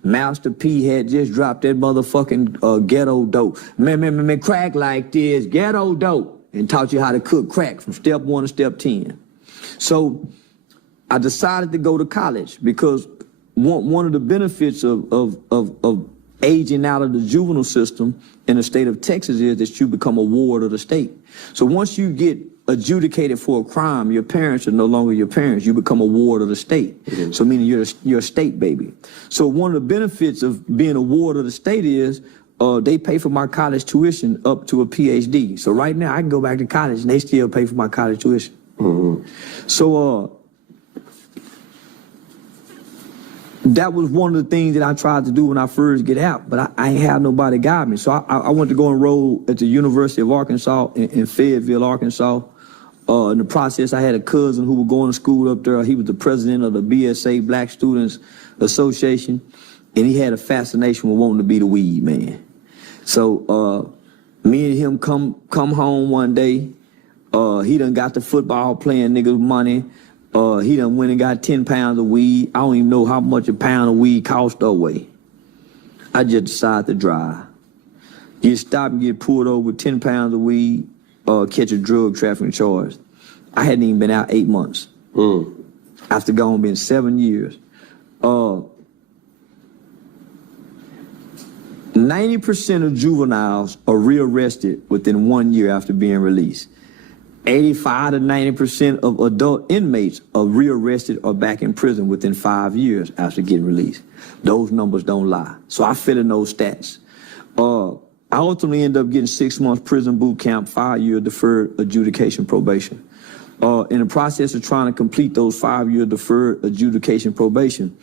Master P had just dropped that motherfucking ghetto dope. Man, crack like this, ghetto dope, and taught you how to cook crack from step 1 to step 10. So I decided to go to college because one of the benefits of aging out of the juvenile system in the state of Texas is that you become a ward of the state. So once you get adjudicated for a crime, your parents are no longer your parents. You become a ward of the state. So meaning you're a state baby. So one of the benefits of being a ward of the state is they pay for my college tuition up to a PhD. So right now I can go back to college and they still pay for my college tuition. So that was one of the things that I tried to do when I first get out, but I ain't have nobody guide me. So I went to go enroll at the University of Arkansas in Fayetteville, Arkansas. In the process, I had a cousin who was going to school up there. He was the president of the BSA, Black Students Association, and he had a fascination with wanting to be the weed man. So me and him come home one day. He done got the football playing niggas money. He done went and got 10 pounds of weed. I don't even know how much a pound of weed cost away. I just decided to drive. Get stopped and get pulled over with 10 pounds of weed, catch a drug trafficking charge. I hadn't even been out 8 months. After gone been 7 years. 90% of juveniles are rearrested within 1 year after being released. 85 to 90% of adult inmates are rearrested or back in prison within 5 years after getting released. Those numbers don't lie. So I fit in those stats. I ultimately ended up getting 6 months prison boot camp, 5-year deferred adjudication probation. In the process of trying to complete those 5-year deferred adjudication probation,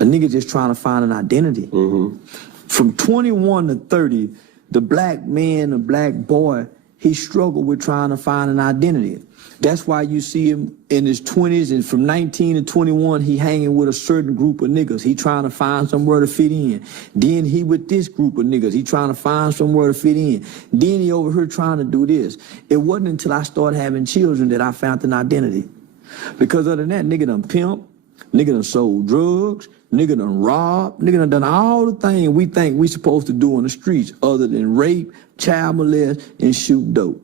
a nigga just trying to find an identity. From 21 to 30, the black man, the black boy, he struggled with trying to find an identity. That's why you see him in his 20s, and from 19 to 21, he hanging with a certain group of niggas. He trying to find somewhere to fit in. Then he with this group of niggas. He trying to find somewhere to fit in. Then he over here trying to do this. It wasn't until I started having children that I found an identity. Because other than that, nigga done pimp, nigga done sold drugs, nigga done robbed, nigga done all the things we think we supposed to do on the streets other than rape, child molest, and shoot dope.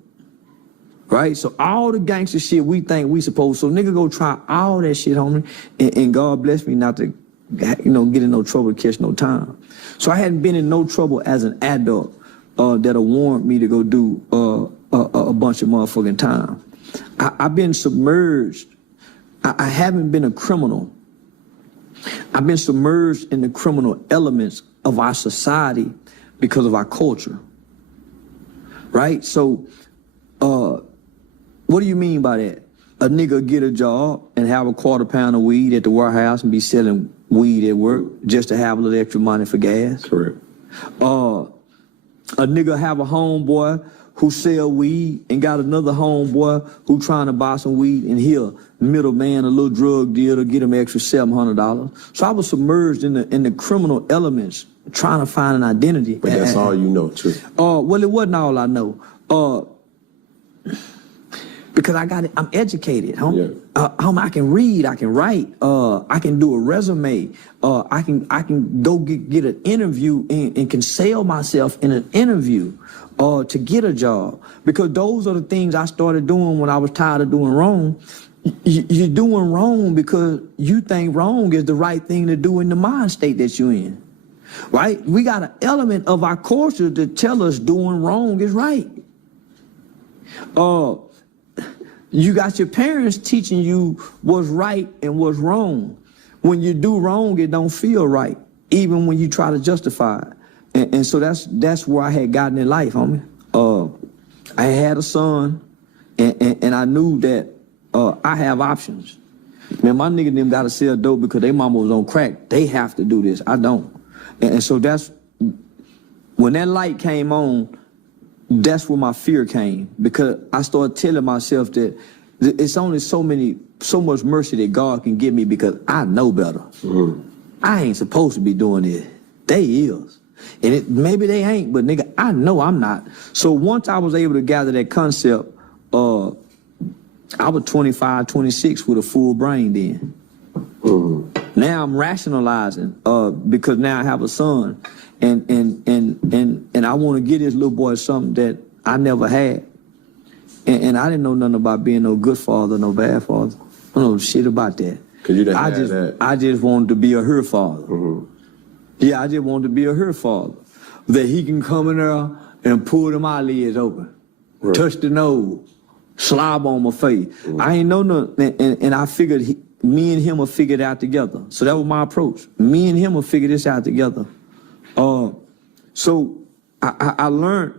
Right? So all the gangster shit we think we supposed, so nigga go try all that shit, homie, and God bless me not to, get in no trouble to catch no time. So I hadn't been in no trouble as an adult that'll warrant me to go do a bunch of motherfucking time. I've been submerged. I haven't been a criminal. I've been submerged in the criminal elements of our society because of our culture. Right? So, what do you mean by that? A nigga get a job and have a quarter pound of weed at the warehouse and be selling weed at work just to have a little extra money for gas. Correct. A nigga have a homeboy who sell weed and got another homeboy who trying to buy some weed, and he'll middleman, a little drug deal to get him extra $700. So I was submerged in the criminal elements, trying to find an identity. But that's all you know, too. Well, it wasn't all I know. Because I'm educated, homie. Yeah. I can read, I can write, I can do a resume, I can go get an interview and can sell myself in an interview to get a job. Because those are the things I started doing when I was tired of doing wrong. You're doing wrong because you think wrong is the right thing to do in the mind state that you're in. Right? We got an element of our culture to tell us doing wrong is right. You got your parents teaching you what's right and what's wrong. When you do wrong, it don't feel right, even when you try to justify it. And so that's where I had gotten in life, homie. I had a son, and I knew that I have options. Man, my nigga them gotta sell dope because they mama was on crack. They have to do this. I don't. And so that's when that light came on. That's where my fear came, because I started telling myself that it's only so much mercy that God can give me because I know better. Mm-hmm. I ain't supposed to be doing this. They is. And maybe they ain't, but nigga, I know I'm not. So once I was able to gather that concept, I was 25, 26 with a full brain then. Mm-hmm. Now I'm rationalizing because now I have a son. And I want to give this little boy something that I never had. And I didn't know nothing about being no good father, no bad father. I don't know shit about that. Cause you didn't have that. I just wanted to be a her father. Mm-hmm. Yeah, I just wanted to be a her father. That he can come in there and pull them eyelids open, right, touch the nose, slob on my face. Mm-hmm. I ain't know nothing, and I figured me and him will figure it out together. So that was my approach. Me and him will figure this out together. So I learned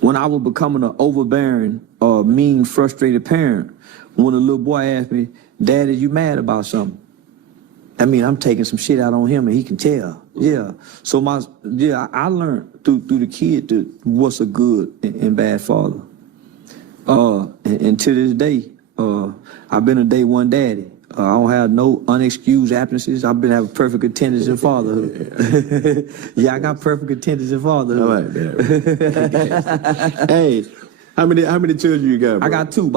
when I was becoming an overbearing, mean, frustrated parent, when a little boy asked me, "Daddy, you mad about something?" I mean, I'm taking some shit out on him and he can tell. Yeah. So I learned through the kid what's a good and bad father. And to this day, I've been a day one daddy. I don't have no unexcused absences. I've been having perfect attendance in fatherhood. Yeah, I got perfect attendance in fatherhood. I like that. Hey, how many children you got, bro? I got 2.